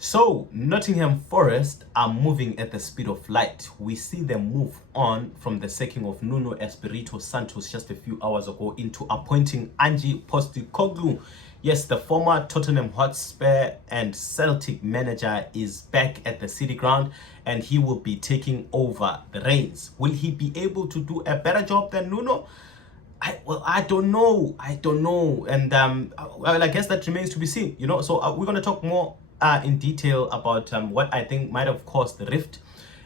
So, Nottingham Forest are moving at the speed of light. We see them move on from the sacking of Nuno Espirito Santos just a few hours ago into appointing Ange Postecoglou. Yes, the former Tottenham Hotspur and Celtic manager is back at the City Ground and he will be taking over the reins. Will he be able to do a better job than Nuno? I don't know. And well, I guess that remains to be seen. So we're going to talk more in detail about what I think might have caused the rift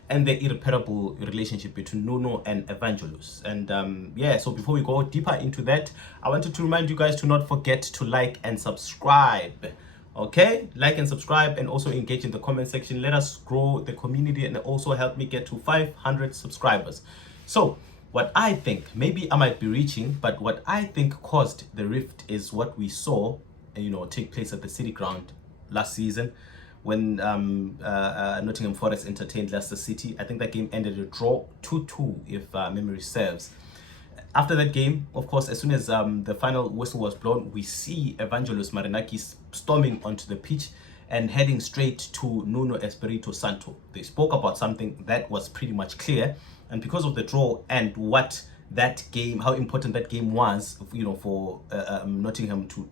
and the irreparable relationship between Nuno and Evangelus. And yeah, so before we go deeper into that, I wanted to remind you guys to not forget to like and subscribe. Okay, like and subscribe, and also engage in the comment section. Let us grow the community and also help me get to 500 subscribers. So what I think, maybe I might be reaching, but what I think caused the rift is what we saw, take place at the City Ground last season when Nottingham Forest entertained Leicester City. I think that game ended a draw 2-2, if memory serves. After that game, of course, as soon as the final whistle was blown, we see Evangelos Marinakis storming onto the pitch and heading straight to Nuno Espirito Santo. They spoke about something that was pretty much clear, and because of the draw and what that game, how important that game was, for Nottingham to,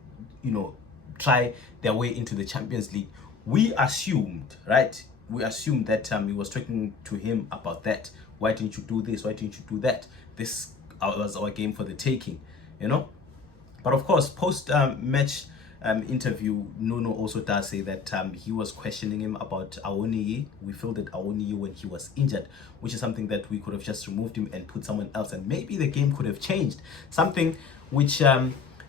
try their way into the Champions League, we assumed, right? We assumed that he was talking to him about that. Why didn't you do this? Why didn't you do that? This was our game for the taking, But of course, post match interview, Nuno also does say that he was questioning him about Awoniyi. We fielded Awoniyi when he was injured, which is something that we could have just removed him and put someone else, and maybe the game could have changed. Something which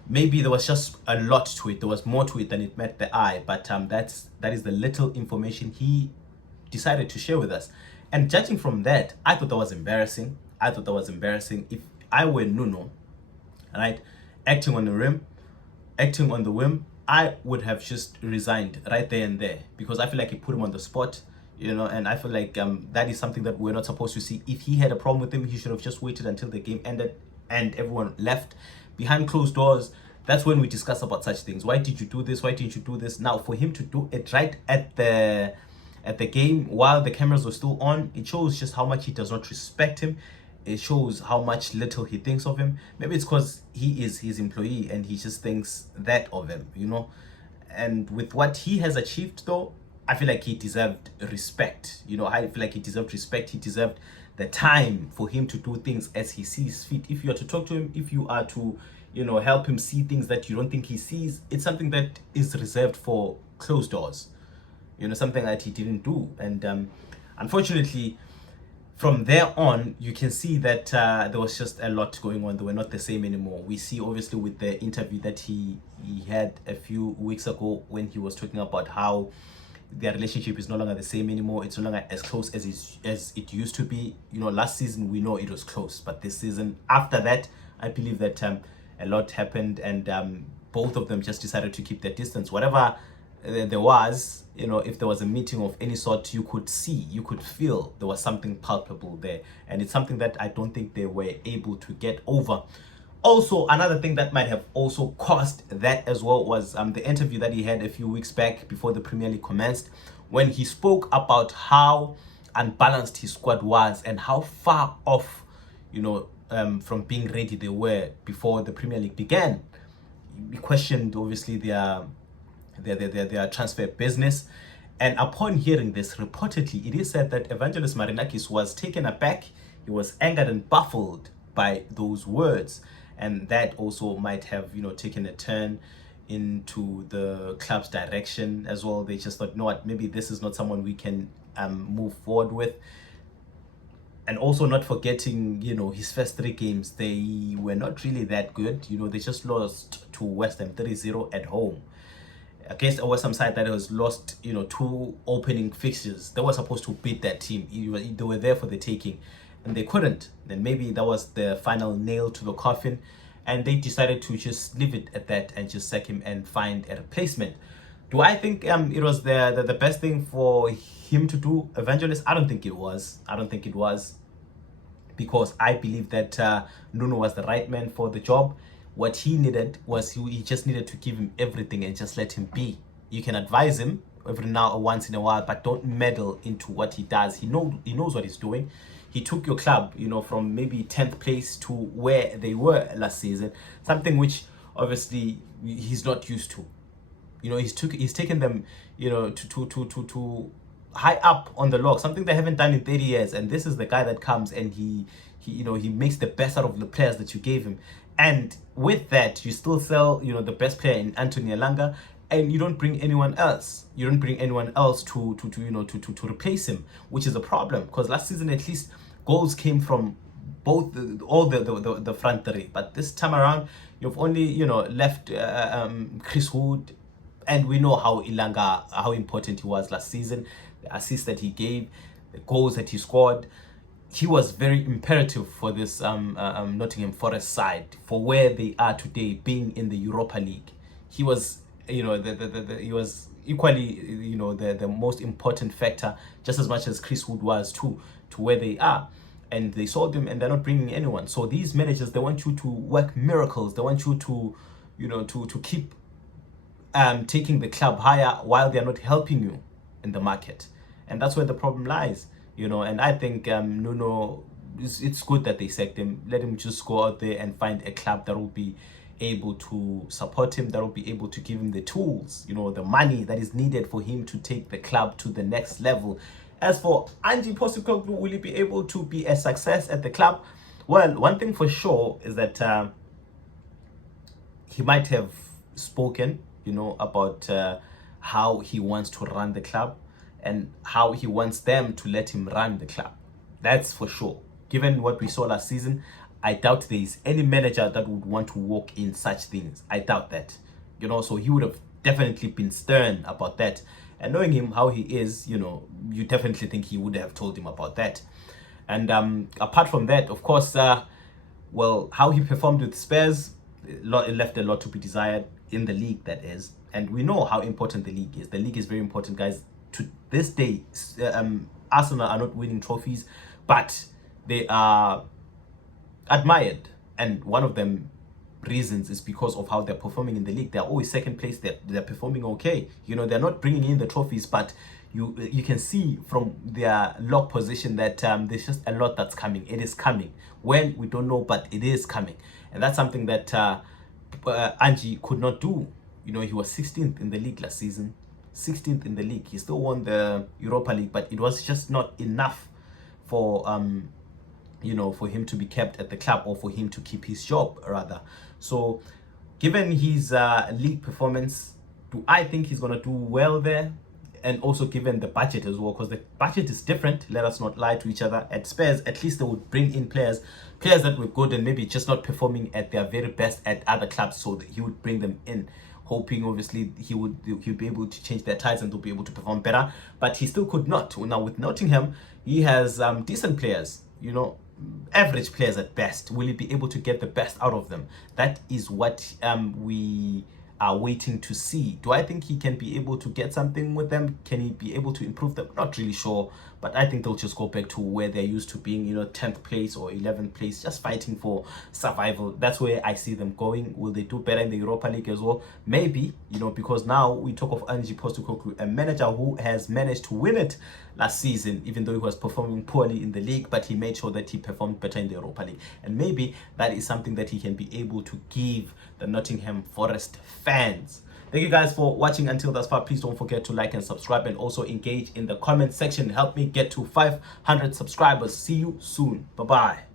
maybe there was just a lot to it. There was more to it than it met the eye, but that is the little information he decided to share with us. And judging from that, I thought that was embarrassing. If I were Nuno, right, acting on the whim, I would have just resigned right there and there, because I feel like he put him on the spot, and I feel like that is something that we're not supposed to see. If he had a problem with him, he should have just waited until the game ended and everyone left. Behind closed doors, that's when we discuss about such things. Why did you do this? Why didn't you do this? Now, for him to do it right at the game while the cameras were still on, it shows just how much he does not respect him. It shows how much little he thinks of him. Maybe it's because he is his employee and he just thinks that of him, And with what he has achieved, though, I feel like he deserved respect. I feel like he deserved respect. He deserved the time for him to do things as he sees fit. If you are to talk to him, if you are to, help him see things that you don't think he sees, it's something that is reserved for closed doors. Something that he didn't do. And unfortunately, from there on, you can see that there was just a lot going on. They were not the same anymore. We see, obviously, with the interview that he had a few weeks ago when he was talking about how their relationship is no longer the same anymore. It's no longer as close as it used to be. Last season, we know it was close. But this season, after that, I believe that a lot happened, and both of them just decided to keep their distance. Whatever there was, if there was a meeting of any sort, you could feel there was something palpable there, and it's something that I don't think they were able to get over. Also, another thing that might have also caused that as well was the interview that he had a few weeks back before the Premier League commenced, when he spoke about how unbalanced his squad was and how far off, from being ready they were before the Premier League began. He questioned, obviously, their transfer business. And upon hearing this, reportedly, it is said that Evangelos Marinakis was taken aback. He was angered and baffled by those words. And that also might have, taken a turn into the club's direction as well. They just thought, what, maybe this is not someone we can move forward with. And also not forgetting, his first 3 games, they were not really that good. They just lost to West Ham 3-0 at home, against a West Ham side that has lost, 2 opening fixtures. They were supposed to beat that team. They were there for the taking, and they couldn't. Then maybe that was the final nail to the coffin, and they decided to just leave it at that and just sack him and find a replacement. Do I think it was the best thing for him to do, Evangelist? I don't think it was. Because I believe that Nuno was the right man for the job. What he needed was he just needed to give him everything and just let him be. You can advise him, every now or once in a while, but don't meddle into what he does. He knows what he's doing. He took your club, from maybe 10th place to where they were last season, something which obviously he's not used to. He's taken them, to high up on the log, something they haven't done in 30 years. And this is the guy that comes and he makes the best out of the players that you gave him. And with that, you still sell, the best player in Anthony Elanga, and you don't bring anyone else. You don't bring anyone else to replace him, which is a problem, because last season at least goals came from both all the front three. But this time around, you've only left Chris Wood, and we know how important he was last season, the assists that he gave, the goals that he scored. He was very imperative for this Nottingham Forest side, for where they are today, being in the Europa League. He was, he was equally, the most important factor, just as much as Chris Wood was too, to where they are. And they sold him, and they're not bringing anyone. So these managers, they want you to work miracles. They want you to, to keep taking the club higher while they're not helping you in the market. And that's where the problem lies. And I think Nuno, it's good that they sacked him. Let him just go out there and find a club that will be able to support him, that will be able to give him the tools, the money that is needed for him to take the club to the next level. As for Ange Postecoglou, will he be able to be a success at the club? Well, one thing for sure is that he might have spoken, about how he wants to run the club, and how he wants them to let him run the club. That's for sure. Given what we saw last season, I doubt there is any manager that would want to walk in such things. I doubt that. So he would have definitely been stern about that. And knowing him how he is, you definitely think he would have told him about that. And apart from that, of course, how he performed with Spurs, it left a lot to be desired in the league, that is. And we know how important the league is. The league is very important, guys. To this day, Arsenal are not winning trophies, but they are admired. And one of them reasons is because of how they're performing in the league. They're always second place. They're performing okay. They're not bringing in the trophies, but you can see from their log position that there's just a lot that's coming. It is coming. When, we don't know, but it is coming. And that's something that Ange could not do. He was 16th in the league last season. 16th in the league. He still won the Europa League, but it was just not enough for for him to be kept at the club, or for him to keep his job rather. So given his league performance, do I think he's going to do well there? And also given the budget as well, because the budget is different, let us not lie to each other. At Spurs, at least they would bring in players that were good and maybe just not performing at their very best at other clubs, so that he would bring them in, hoping obviously he'll be able to change their tides and they'll be able to perform better. But he still could not. Now with Nottingham, he has decent players, average players at best. Will he be able to get the best out of them? That is what we are waiting to see. Do I think he can be able to get something with them? Can he be able to improve them? Not really sure, but I think they'll just go back to where they're used to being, 10th place or 11th place, just fighting for survival. That's where I see them going. Will they do better in the Europa League as well? Maybe, because now we talk of Ange Postecoglou, a manager who has managed to win it last season, even though he was performing poorly in the league, but he made sure that he performed better in the Europa League. And maybe that is something that he can be able to give the Nottingham Forest fans. Thank you guys for watching until this far. Please don't forget to like and subscribe, and also engage in the comment section. Help me get to 500 subscribers. See you soon. Bye-bye.